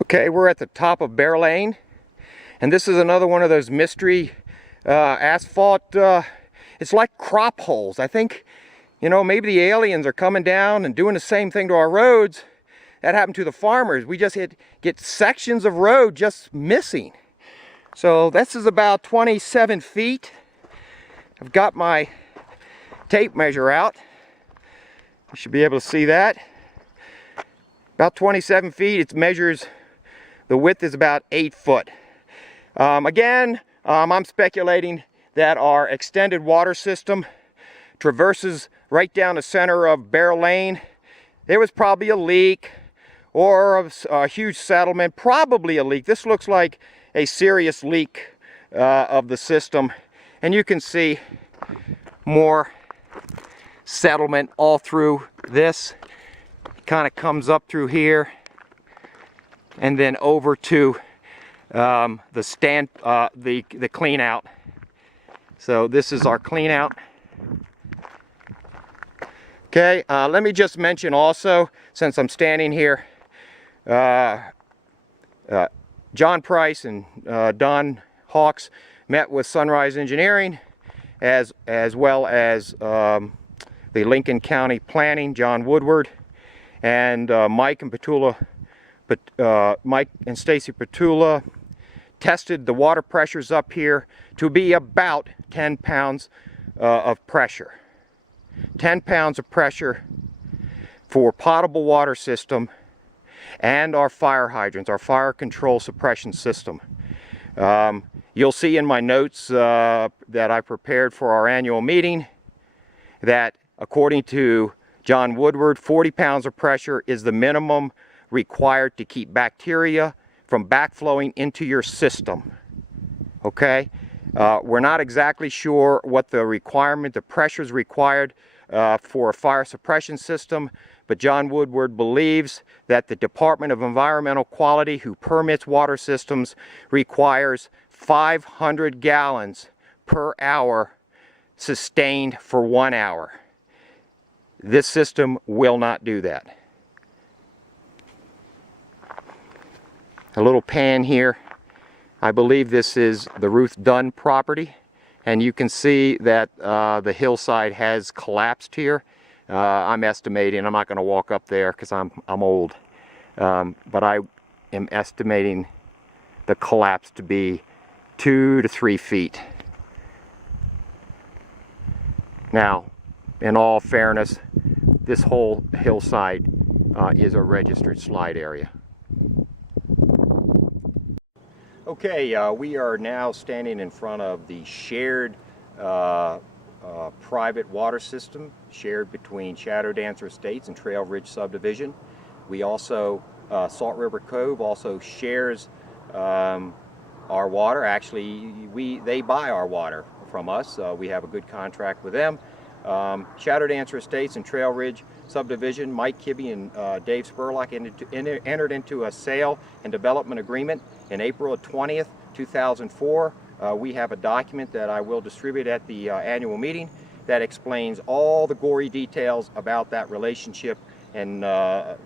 Okay, we're at the top of Bear Lane, and this is another one of those mystery asphalt, it's like crop holes. I think, you know, maybe the aliens are coming down and doing the same thing to our roads that happened to the farmers. We just get sections of road just missing. So this is about 27 feet. I've got my tape measure out. You should be able to see that. About 27 feet. It measures, the width is about 8 foot. Again, I'm speculating that our extended water system traverses right down the center of Bear Lane. There was probably a leak or a huge settlement, probably a leak. This looks like a serious leak of the system, and you can see more settlement all through this. It kind of comes up through here and then over to the clean out. So this is our clean out. Okay, let me just mention also, since I'm standing here, John Price and Don Hawks met with Sunrise Engineering, as well as the Lincoln County Planning, John Woodward, and Mike and Stacy Petula tested the water pressures up here to be about 10 pounds of pressure. 10 pounds of pressure for potable water system and our fire hydrants, our fire control suppression system. You'll see in my notes that I prepared for our annual meeting that according to John Woodward, 40 pounds of pressure is the minimum required to keep bacteria from backflowing into your system. Okay? We're not exactly sure what the requirement, the pressures required for a fire suppression system, but John Woodward believes that the Department of Environmental Quality, who permits water systems, requires 500 gallons per hour sustained for 1 hour. This system will not do that. A little pan here. I believe this is the Ruth Dunn property, and you can see that the hillside has collapsed here. I'm estimating, I'm not going to walk up there because I'm old, but I am estimating the collapse to be 2 to 3 feet. Now, in all fairness, this whole hillside is a registered slide area. Okay, we are now standing in front of the shared private water system shared between Shadow Dancer Estates and Trail Ridge Subdivision. We also, Salt River Cove also shares our water. Actually, they buy our water from us. We have a good contract with them. Shadow Dancer Estates and Trail Ridge Subdivision, Mike Kibbe and Dave Spurlock entered into a sale and development agreement in April 20th, 2004. We have a document that I will distribute at the annual meeting that explains all the gory details about that relationship, and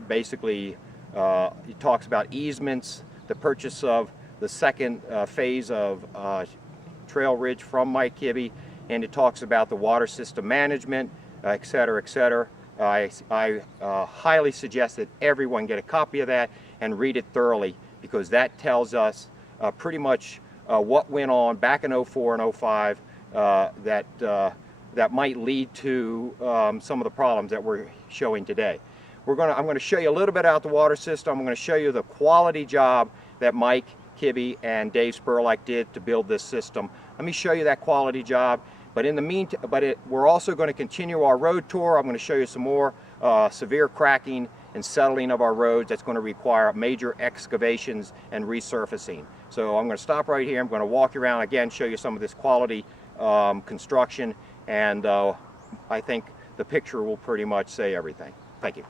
basically it talks about easements, the purchase of the second phase of Trail Ridge from Mike Kibbe, and it talks about the water system management, etc., etc. I highly suggest that everyone get a copy of that and read it thoroughly, because that tells us pretty much what went on back in 04 and 05 that might lead to some of the problems that we're showing today. I'm going to show you a little bit about the water system. I'm going to show you the quality job that Mike Kibbe and Dave Spurlock did to build this system. Let me show you that quality job. But in the meantime, we're also going to continue our road tour. I'm going to show you some more severe cracking and settling of our roads that's going to require major excavations and resurfacing. So I'm going to stop right here. I'm going to walk you around again, show you some of this quality construction, and I think the picture will pretty much say everything. Thank you.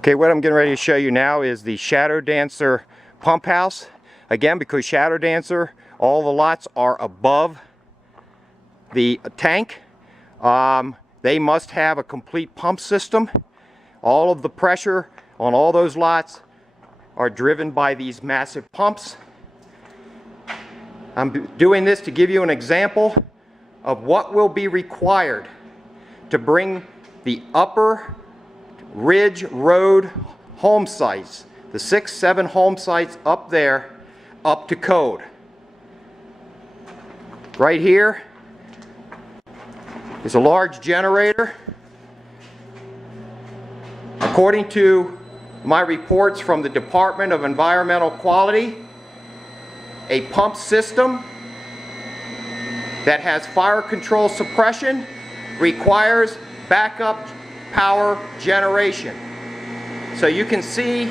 Okay, what I'm getting ready to show you now is the Shadow Dancer pump house. Again, because Shadow Dancer, all the lots are above the tank. They must have a complete pump system. All of the pressure on all those lots are driven by these massive pumps. I'm doing this to give you an example of what will be required to bring the upper Ridge Road home sites, the 6-7 home sites up there, up to code. Right here is a large generator. According to my reports from the Department of Environmental Quality, a pump system that has fire control suppression requires backup power generation. So you can see,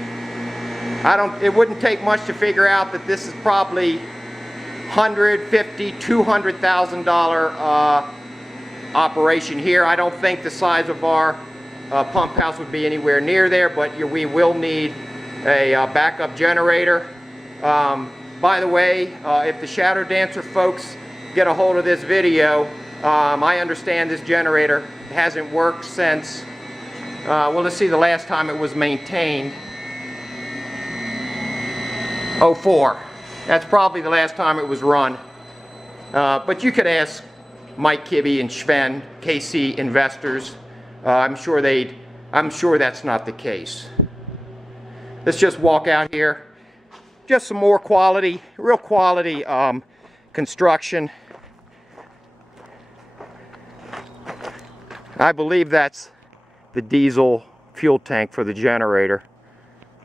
it wouldn't take much to figure out that this is probably $150,000, $200,000 operation here. I don't think the size of our pump house would be anywhere near there, but we will need a backup generator. By the way, if the Shadow Dancer folks get a hold of this video, I understand this generator hasn't worked since, well, let's see, the last time it was maintained, 04. That's probably the last time it was run. But you could ask Mike Kibbe and Sven, KC Investors. I'm sure that's not the case. Let's just walk out here. Just some more quality, real quality construction. I believe that's the diesel fuel tank for the generator.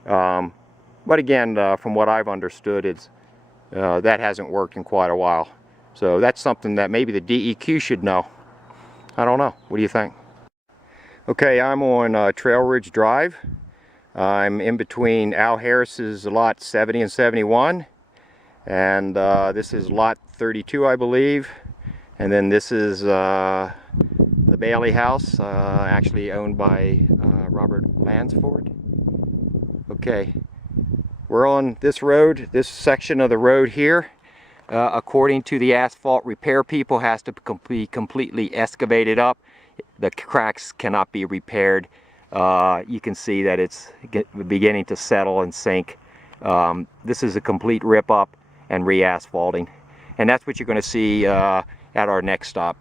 But again, from what I've understood, that hasn't worked in quite a while. So that's something that maybe the DEQ should know. I don't know. What do you think? Okay, I'm on Trail Ridge Drive. I'm in between Al Harris's lot 70 and 71. And this is lot 32, I believe. And then this is the Bailey house, actually owned by Robert Lansford. Okay, we're on this road, this section of the road here. According to the asphalt repair people, has to be completely excavated up. The cracks cannot be repaired. You can see that it's beginning to settle and sink. This is a complete rip up and re-asphalting. And that's what you're going to see at our next stop.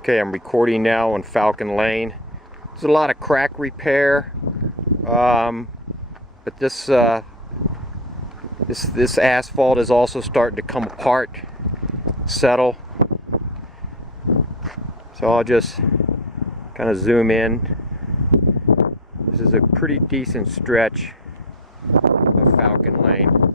Okay, I'm recording now on Falcon Lane. There's a lot of crack repair, but this asphalt is also starting to come apart, settle. So I'll just kind of zoom in. This is a pretty decent stretch of Falcon Lane.